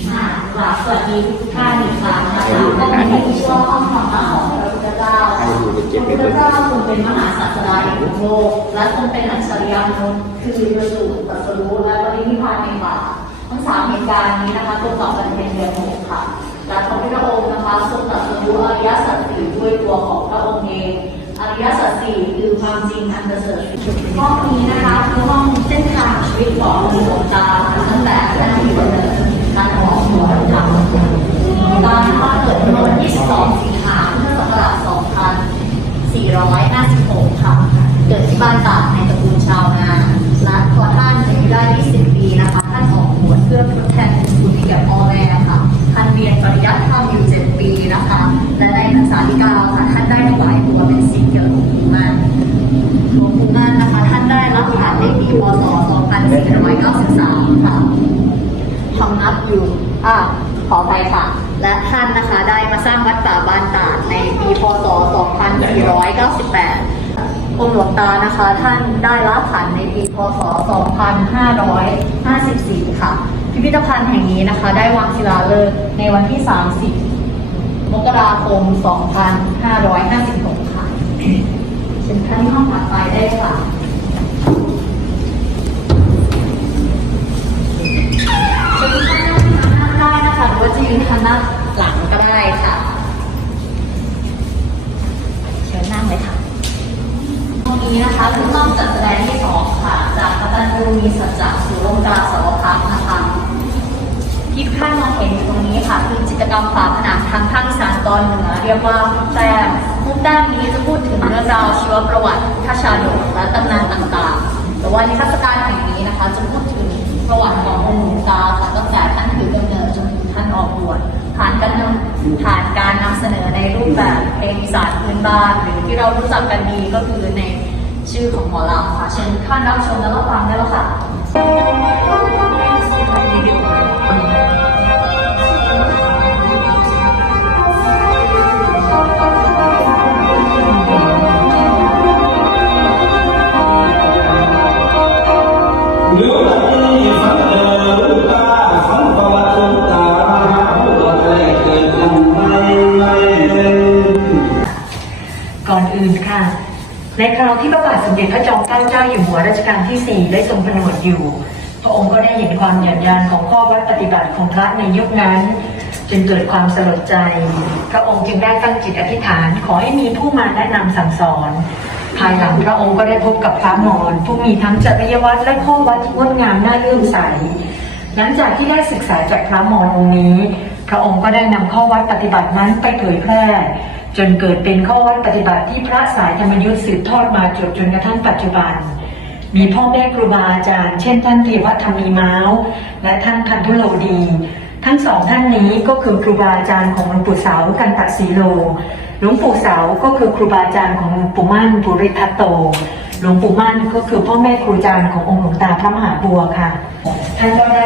ค่ะกราบสวัสดีทุกท่านอีกครั้งนะคะก็เป็นที่ชื่อว่าห้องธรรมะของพระพุทธเจ้าพระพุทธเจ้าทรงเป็นมหาศาสดาแห่งโลกและทรงเป็นอัจฉริยะมนุษย์คือประสูติตรัสรู้และปรินิพพานในบาปทั้งสามเหตุการณ์นี้นะคะตรงต่อกันเป็นเดือนหกค่ะ และพระพุทธองค์นะคะทรงตรัสรู้อริยสัจสี่ด้วยตัวของพระองค์เองอริยสัจสี่คือความจริงอันประเสริฐห้องนี้นะคะคือห้องเส้นทางชีวิตของหลวงตาตั้งแต่ท่านอยู่เดิ นักอยู่อ่าขอไปค่ะ และท่านนะคะได้มาสร้างวัดป่าบ้านตาดในปีพศ 2498 องค์หลวงตานะคะ ท่านได้รับขันในปีพศ 2554 ค่ะ พิพิธภัณฑ์แห่งนี้นะคะ ได้วางศิลาฤกษ์ในวันที่ 30 มกราคม 2556 ค่ะเชิญท่านที่ห้องถัดไปได้ค่ะ มีสัจจะสุโลงกาสวพักนะคะที่ท่านมองเห็นอยู่ตรงนี้ค่ะ คือจิตกรรมฝาผนังทางภาคอีสานตอนเหนือเรียกว่ามุกแต้มมุกแต้มนี้จะพูดถึงเรื่องราวชีวประวัติท่าชาดกและตำนานต่างๆ แต่ว่าในิทรรศการแห่งนี้นะคะ จะพูดถึงประวัติขององค์หลวงตาค่ะตั้งแต่ท่านถือกำเนิดจนถึงท่านออกบวชผ่านการนำผ่านการนำเสนอในรูปแบบเพลงอีสานพื้นบ้านหรือที่เรารู้จักกันดีก็คือ ชื่อของหมอลำค่ะเชิญท่านรับชมและรับฟังได้แล้วค่ะ ในคราวที่พระบาทสมเด็จพระจอมเกล้าเจ้าอยู่หัวรัชกาลที่ 4 ได้ทรงผนวดอยู่ พระองค์ก็ได้เห็นความหยาดยานของข้อวัดปฏิบัติของพระในยุคนั้น จึงเกิดความสลดใจ พระองค์จึงได้ตั้งจิตอธิษฐาน ขอให้มีผู้มาแนะนำสั่งสอน ภายหลังพระองค์ก็ได้พบกับพระมอญผู้มีทั้งจริยวัตรและข้อวัดที่งดงามน่าเลื่อมใส หลังจากที่ได้ศึกษาจากพระมอญองค์นี้ พระองค์ก็ได้นำข้อวัดปฏิบัตินั้นไปเผยแพร่ จนเกิดเป็นข้อวัดปฏิบัติที่พระสายธรรมยุทธ์สืบทอดมาจนจนกระทั่งปัจจุบัน มีพ่อแม่ครูบาอาจารย์ เช่นท่านเทวธรรมีเมาส์และท่านพันธุโลดี ทั้งสองท่านนี้ก็คือครูบาอาจารย์ของหลวงปู่เสากันตสีโลหลวงปู่เสาก็คือครูบาอาจารย์ของหลวงปู่มั่นปุริทัตโต หลวงปู่มั่นก็คือพ่อแม่ครูอาจารย์ขององค์หลวงตาพระมหาบัวค่ะ ท่านก็ได้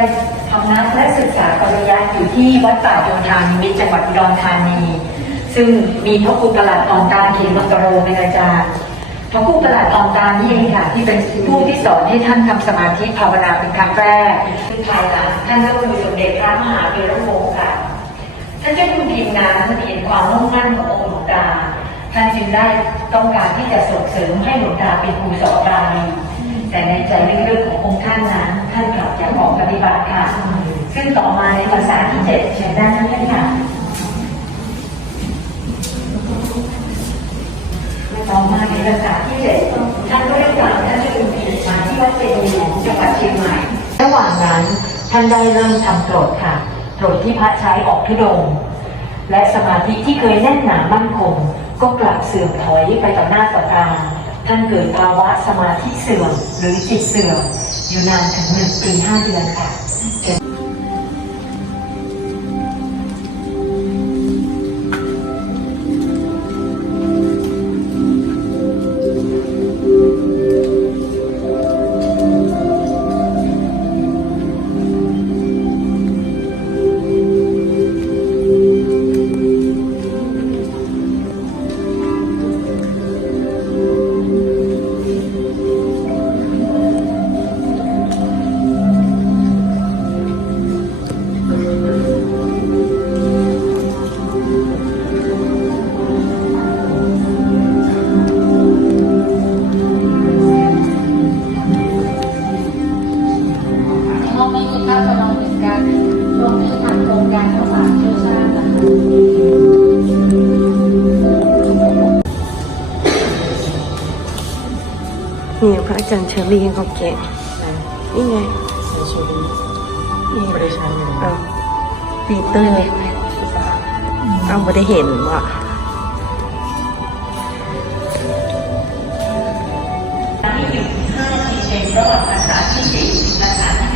ทำนักและศึกษาปริยัติอยู่ที่วัดป่าโยธานิมิตจังหวัดอุดรธานี ซึ่งมีพระครูประหลัดอองการเขียนมกรโรเป็นอาจารย์พระครูประหลัดอองการนี่เองค่ะ ที่เป็นผู้ที่สอนให้ท่านทำสมาธิภาวนาเป็นครั้งแรกซึ่งภายหลังท่านก็คือสมเด็จพระมหาเวรุวงศ์ค่ะท่านเจ้าคุณทีมงานท่านเห็นความมุ่งมั่นขององค์หลวงตาท่านจึงได้ต้องการที่จะส่งเสริมให้หลวงตาเป็นครูสอนบาลีแต่ในใจลึกๆขององค์ท่านนั้นท่านกลับจะออกปฏิบัติค่ะ ซึ่งต่อมาในภาษาที่เจ็ดเชิญด้านนั้นค่ะ ต่อมาในภาษาที่เจ็ดท่านก็ได้กล่าวท่านเจ้าคุณทีมาที่วัดเจดีย์หลวงจังหวัดเชียงใหม่ ระหว่างนั้นท่านได้เริ่มทำกรดค่ะกรดที่พระใช้ออกทุดง และสมาธิที่เคยแน่นหนามั่นคง ก็กลับเสื่อมถอยไปต่อหน้าต่อตาท่านเกิดภาวะสมาธิเสื่อมหรือจิตเสื่อมอยู่นานถึงหนึ่งปีห้าเดือนค่ะ ภาจะลองเห็นกานรวมทีมทำโครงการภาษาเชื้อชาตินะคะเนี่ยพระอาจารย์เชอรี่เขาเก่งนี่ไงนี่เอาปีเตอร์เลยเอาไม่ได้เห็นว่ะที่อยู่เพื่อที่เป็นประวัติาที่สี่นะคะ